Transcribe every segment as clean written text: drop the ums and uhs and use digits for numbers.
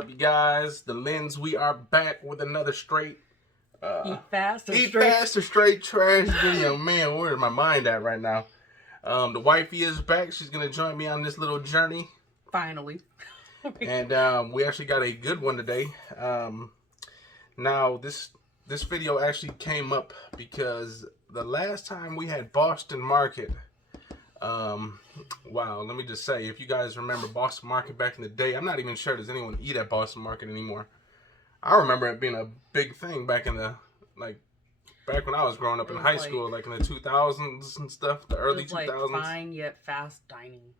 up, you guys? The Lens, we are back with another straight Eat fast or straight trash video. Man, where's my mind at right now? The wifey is back. She's gonna join me on this little journey. Finally. And we actually got a good one today. Now this video actually came up because the last time we had Boston Market. Wow, let me just say, if you guys remember Boston Market back in the day, I'm not even sure does anyone eat at Boston Market anymore. I remember it being a big thing back in the, back when I was growing up in high school, like in the 2000s and stuff, the early 2000s. Like fine yet fast dining.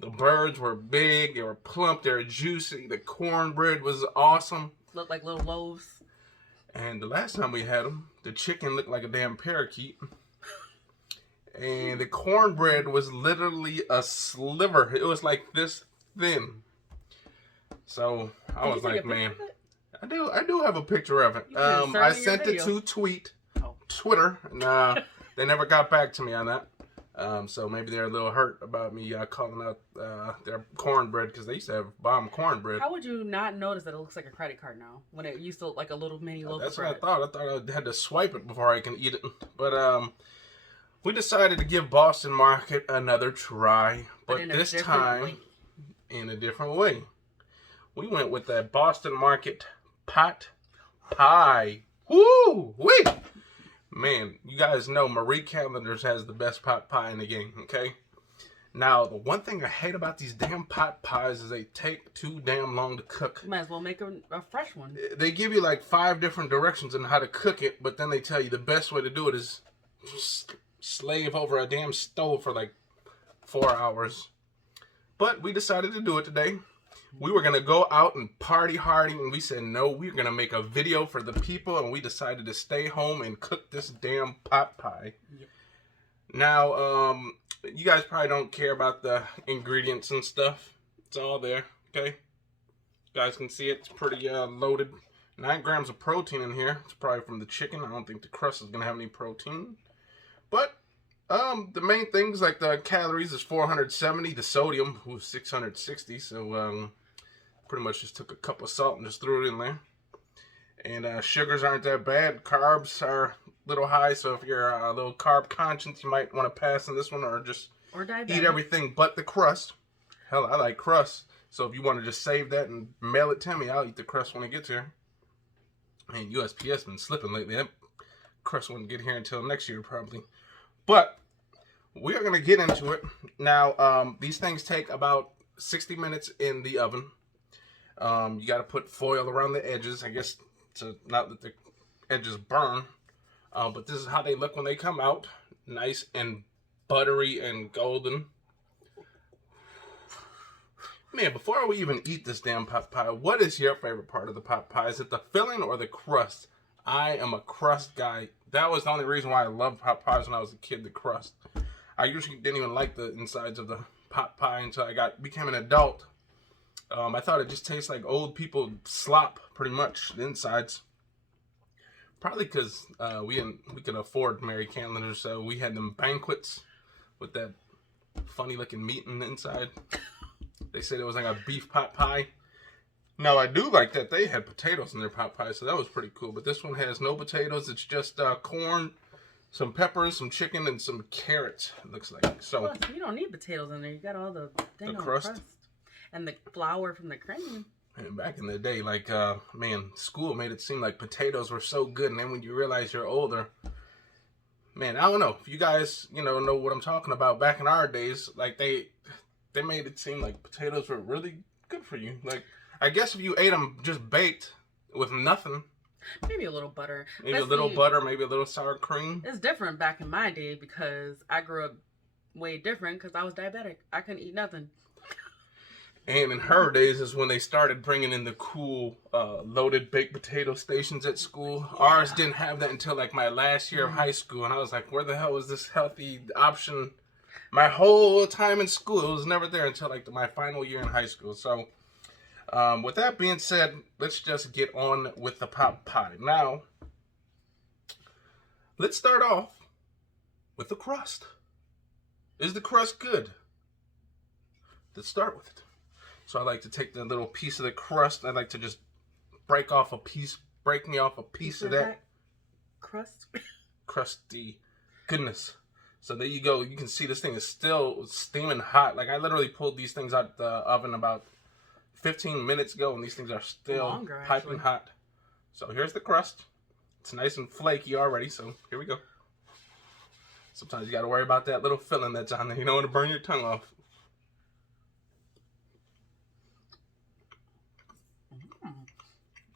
The birds were big, they were plump, they were juicy, the cornbread was awesome. Looked like little loaves. And the last time we had them, the chicken looked like a damn parakeet. And the cornbread was literally a sliver. It was like this thin. So I was like, man, I do have a picture of it. I sent it to Twitter, and they never got back to me on that. So maybe they're a little hurt about me calling out their cornbread, because they used to have bomb cornbread. How would you not notice that it looks like a credit card now when it used to look like a little mini loaf? That's what I thought. I thought I had to swipe it before I can eat it. But we decided to give Boston Market another try, but this time in a different way. We went with that Boston Market pot pie. Woo! Wait! Man, you guys know Marie Callender's has the best pot pie in the game, okay? Now, the one thing I hate about these damn pot pies is they take too damn long to cook. You might as well make a fresh one. They give you like 5 different directions on how to cook it, but then they tell you the best way to do it is slave over a damn stove for like 4 hours. But we decided to do it today. We were going to go out and party hard, and we said no, we're going to make a video for the people, and we decided to stay home and cook this damn pot pie. Yep. Now, you guys probably don't care about the ingredients and stuff. It's all there, okay? You guys can see it's pretty loaded. 9 grams of protein in here. It's probably from the chicken. I don't think the crust is going to have any protein. But the main things, like the calories, is 470. The sodium was 660. So pretty much just took a cup of salt and just threw it in there. And sugars aren't that bad. Carbs are a little high. So if you're a little carb conscious, you might want to pass on this one, or just eat everything but the crust. Hell, I like crust. So if you want to just save that and mail it to me, I'll eat the crust when it gets here. Man, USPS been slipping lately. That crust won't get here until next year probably. But we are going to get into it. Now, these things take about 60 minutes in the oven. You got to put foil around the edges, I guess, to not let the edges burn. But this is how they look when they come out. Nice and buttery and golden. Man, before we even eat this damn pot pie, what is your favorite part of the pot pie? Is it the filling or the crust? I am a crust guy. That was the only reason why I loved pot pies when I was a kid, the crust. I usually didn't even like the insides of the pot pie until I became an adult. I thought it just tastes like old people slop, pretty much, the insides. Probably because we could afford Mary Callender, so we had them banquets with that funny looking meat in the inside. They said it was like a beef pot pie. Now, I do like that they had potatoes in their pot pie, so that was pretty cool. But this one has no potatoes. It's just corn, some peppers, some chicken, and some carrots, it looks like. So plus, you don't need potatoes in there. You got all the crust and the flour from the cream. And back in the day, like, man, school made it seem like potatoes were so good. And then when you realize you're older, man, I don't know. If you guys, know what I'm talking about, back in our days, like, they made it seem like potatoes were really good for you. Like, I guess if you ate them just baked with nothing. Maybe a little butter. Maybe a little butter, maybe a little sour cream. It's different back in my day because I grew up way different because I was diabetic. I couldn't eat nothing. And in her days is when they started bringing in the cool loaded baked potato stations at school. Yeah. Ours didn't have that until like my last year of high school. And I was like, where the hell was this healthy option? My whole time in school, it was never there until like my final year in high school. So with that being said, let's just get on with the pot pie. Now, let's start off with the crust. Is the crust good? Let's start with it. So I like to take the little piece of the crust. I like to just break me off a piece of that crust. Crusty goodness. So there you go. You can see this thing is still steaming hot. Like I literally pulled these things out the oven about 15 minutes ago, and these things are still piping hot. So here's the crust. It's nice and flaky already, so here we go. Sometimes you got to worry about that little filling that's on there. You don't want to burn your tongue off.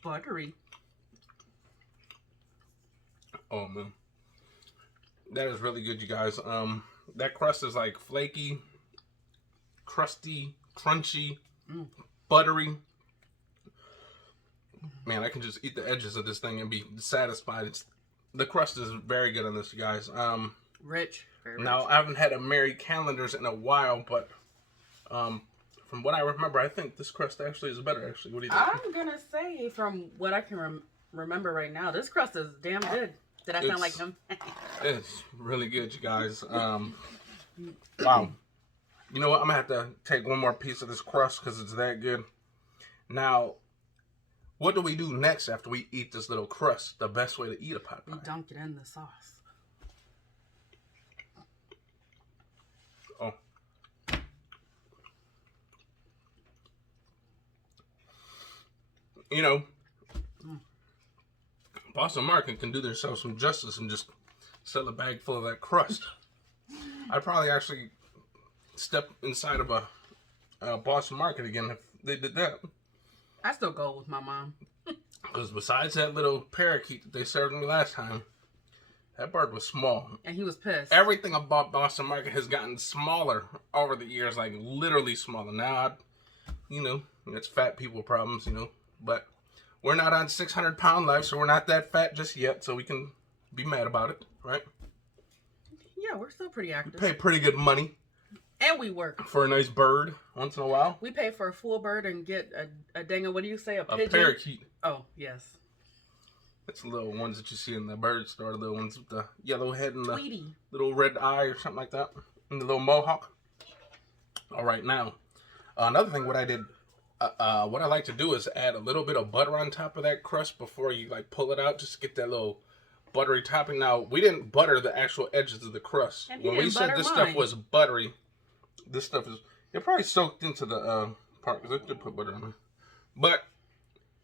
Buttery. Oh, man. That is really good, you guys. That crust is like flaky, crusty, crunchy, buttery. Man, I can just eat the edges of this thing and be satisfied. The crust is very good on this, you guys. Rich. Very now, rich. I haven't had a Mary Callender's in a while, but from what I remember, I think this crust actually is better, actually. What do you think? I'm going to say, from what I can remember right now, this crust is damn good. Did I sound like him? It's really good, you guys. Wow. You know what? I'm going to have to take one more piece of this crust because it's that good. Now, what do we do next after we eat this little crust? The best way to eat a pot pie. We dunk it in the sauce. Oh. You know, Boston Market can do themselves some justice and just sell a bag full of that crust. I'd probably actually step inside of a Boston Market again if they did that. I still go with my mom. Because besides that little parakeet that they served me last time, that bird was small. And he was pissed. Everything about Boston Market has gotten smaller over the years, like literally smaller. Now, it's fat people problems, But we're not on 600-pound life, so we're not that fat just yet, so we can be mad about it, right? Yeah, we're still pretty active. We pay pretty good money. And we work. For a nice bird once in a while. We pay for a full bird and get a dingo, what do you say, a pigeon? A parakeet. Oh, yes. It's the little ones that you see in the bird store, the little ones with the yellow head and Tweety. the little red eye or something like that. And the little mohawk. All right, now, another thing what I like to do is add a little bit of butter on top of that crust before you pull it out, just to get that little buttery topping. Now, we didn't butter the actual edges of the crust. And when we said this stuff was buttery, this stuff is, it probably soaked into the part, because I did put butter on it. But,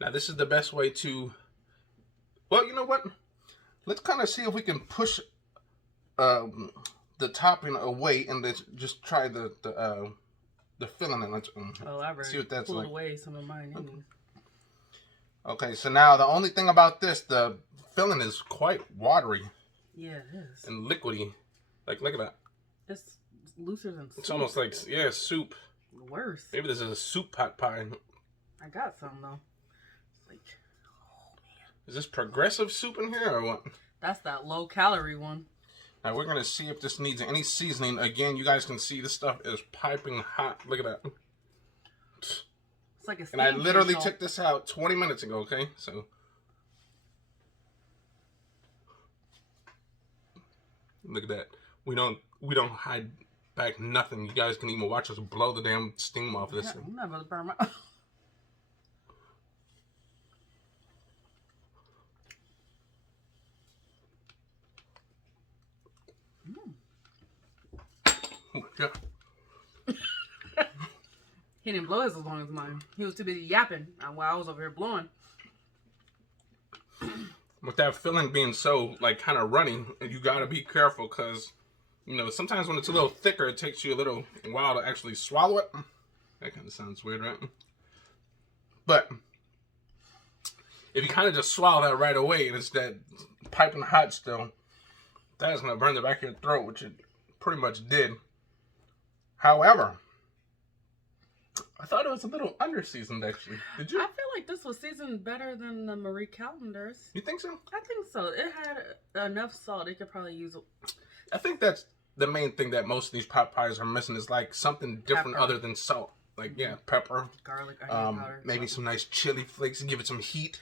now this is the best way to, well, you know what? Let's kind of see if we can push the topping away and let's just try the filling in. Let's see what that's like. Away some of mine. Okay, so now the only thing about this, the filling is quite watery. Yeah, it is. And liquidy. Like, look at that. It's looser than soup. It's almost like, yeah, soup. Worse. Maybe this is a soup pot pie. I got some, though. It's like, oh, man. Is this progressive soup in here or what? That's that low-calorie one. Now, we're going to see if this needs any seasoning. Again, you guys can see this stuff is piping hot. Look at that. It's like a steam And I literally facial. took this out 20 minutes ago, okay? So, look at that. We don't hide back nothing. You guys can even watch us blow the damn steam off this thing. I'm not about to burn my... Oh, yeah. He didn't blow his as long as mine. He was too busy yapping while I was over here blowing. With that filling being so, kind of runny, you got to be careful because, sometimes when it's a little thicker, it takes you a little while to actually swallow it. That kind of sounds weird, right? But if you kind of just swallow that right away and it's that piping hot still, that is going to burn the back of your throat, which it pretty much did. However, I thought it was a little under-seasoned, actually. Did you? I feel like this was seasoned better than the Marie Callender's. You think so? I think so. It had enough salt. It could probably use... I think that's the main thing that most of these pot pies are missing is, something different other than salt. Pepper. Garlic, onion powder. Maybe some nice chili flakes and give it some heat.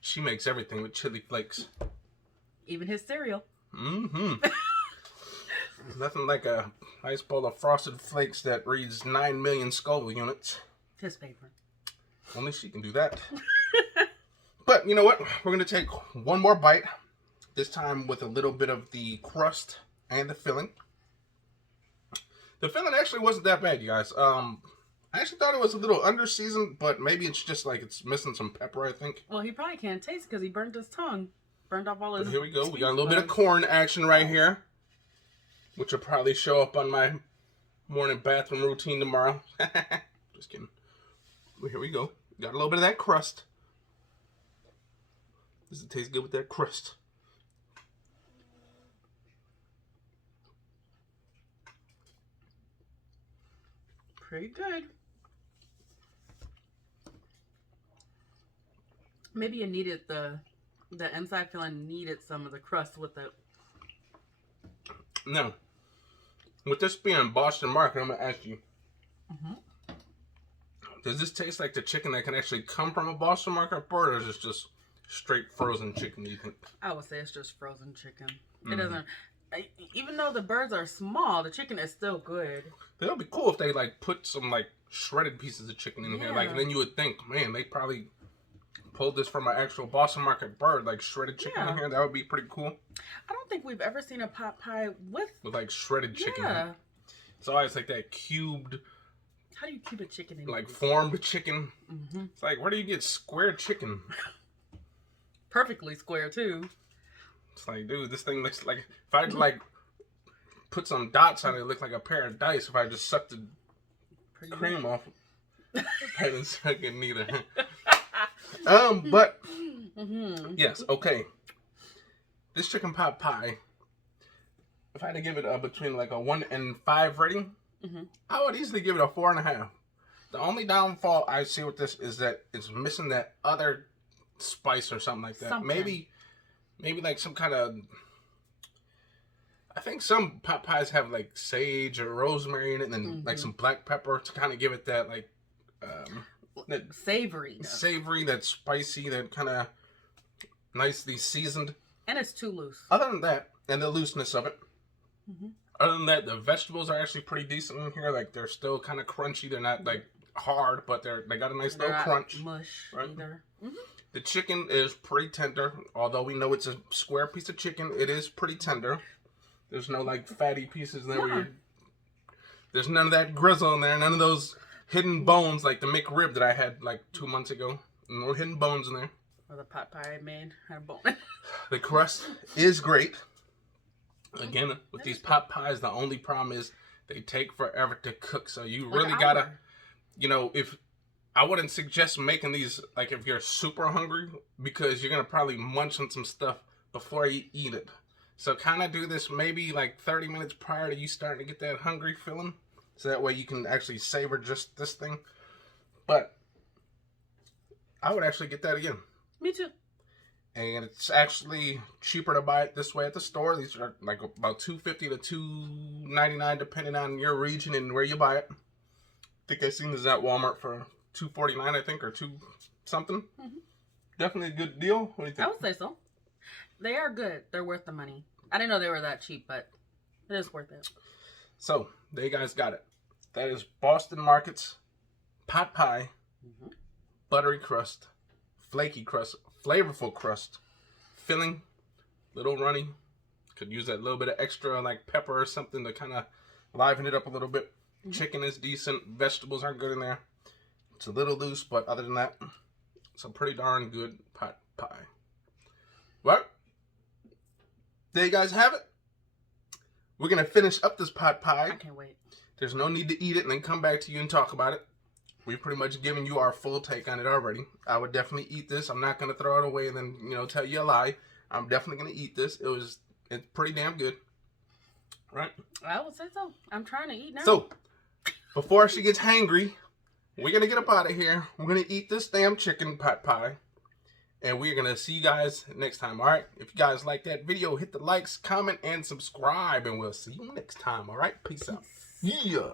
She makes everything with chili flakes. Even his cereal. Mm-hmm. Nothing like a nice bowl of Frosted Flakes that reads 9 million Scoville units. His favorite. Only she can do that. But you know what? We're going to take one more bite. This time with a little bit of the crust and the filling. The filling actually wasn't that bad, you guys. I actually thought it was a little under-seasoned, but maybe it's just like it's missing some pepper, I think. Well, he probably can't taste because he burned his tongue. Burned off all his... But here we go. We got a little bit of corn action right here, which will probably show up on my morning bathroom routine tomorrow. Just kidding. Well, here we go. Got a little bit of that crust. Does it taste good with that crust? Pretty good. Maybe you needed the inside filling needed some of the crust with it. No. With this being Boston Market, I'm going to ask you. Does this taste like the chicken that can actually come from a Boston Market bird, or is this just straight frozen chicken, do you think? I would say it's just frozen chicken. It doesn't... Even though the birds are small, the chicken is still good. That would be cool if they like put some like shredded pieces of chicken in here. Like, and then you would think, man, they probably pulled this from an actual Boston Market bird, like shredded chicken in here. That would be pretty cool. I don't think we've ever seen a pot pie with like shredded chicken. Yeah. It's always like that cubed. How do you keep a chicken in like formed chicken? It's like, where do you get square chicken? Perfectly square too. It's like, dude, this thing looks like, if I like put some dots on it, it look like a pair of dice. If I just sucked the cream off, I didn't suck it neither. But yes, okay. This chicken pot pie, if I had to give it between like a 1 and 5 rating, I would easily give it a 4.5. The only downfall I see with this is that it's missing that other spice or something like that. Maybe like some kind of, I think some pot pies have like sage or rosemary in it, and then like some black pepper to kind of give it that like that savory, that spicy, that kind of nicely seasoned. And it's too loose. Other than that, and the looseness of it. Other than that, the vegetables are actually pretty decent in here. Like, they're still kind of crunchy. They're not like hard, but they got a nice little crunch. Mush right? Either. The chicken is pretty tender. Although we know it's a square piece of chicken, it is pretty tender. There's no like fatty pieces there. Where there's none of that grizzle in there. None of those hidden bones like the McRib that I had like 2 months ago. No hidden bones in there. Or the pot pie I made had a bone. The crust is great. Again, with these pot pies, the only problem is they take forever to cook. So you really gotta, you know, if I wouldn't suggest making these like if you're super hungry, because you're gonna probably munch on some stuff before you eat it. So kind of do this maybe like 30 minutes prior to you starting to get that hungry feeling, so that way you can actually savor just this thing. But I would actually get that again. Me too. And it's actually cheaper to buy it this way at the store. These are like about $2.50 to $2.99 depending on your region and where you buy it. I think I seen this at Walmart for $2.49, I think, or $2 something. Definitely a good deal. What do you think? I would say so. They are good. They're worth the money. I didn't know they were that cheap, but it is worth it. So there you guys got it. That is Boston Market's pot pie, buttery crust, flaky crust, flavorful crust, filling, little runny. Could use that little bit of extra like pepper or something to kind of liven it up a little bit. Chicken is decent. Vegetables are good in there. It's a little loose, but other than that, it's a pretty darn good pot pie. Well, there you guys have it. We're going to finish up this pot pie. I can't wait. There's no need to eat it and then come back to you and talk about it. We've pretty much given you our full take on it already. I would definitely eat this. I'm not going to throw it away and then, you know, tell you a lie. I'm definitely going to eat this. It's pretty damn good. Right? I would say so. I'm trying to eat now. So, before she gets hangry, we're going to get up out of here. We're going to eat this damn chicken pot pie. And we're going to see you guys next time, all right? If you guys like that video, hit the likes, comment, and subscribe. And we'll see you next time, all right? Peace out. Yeah.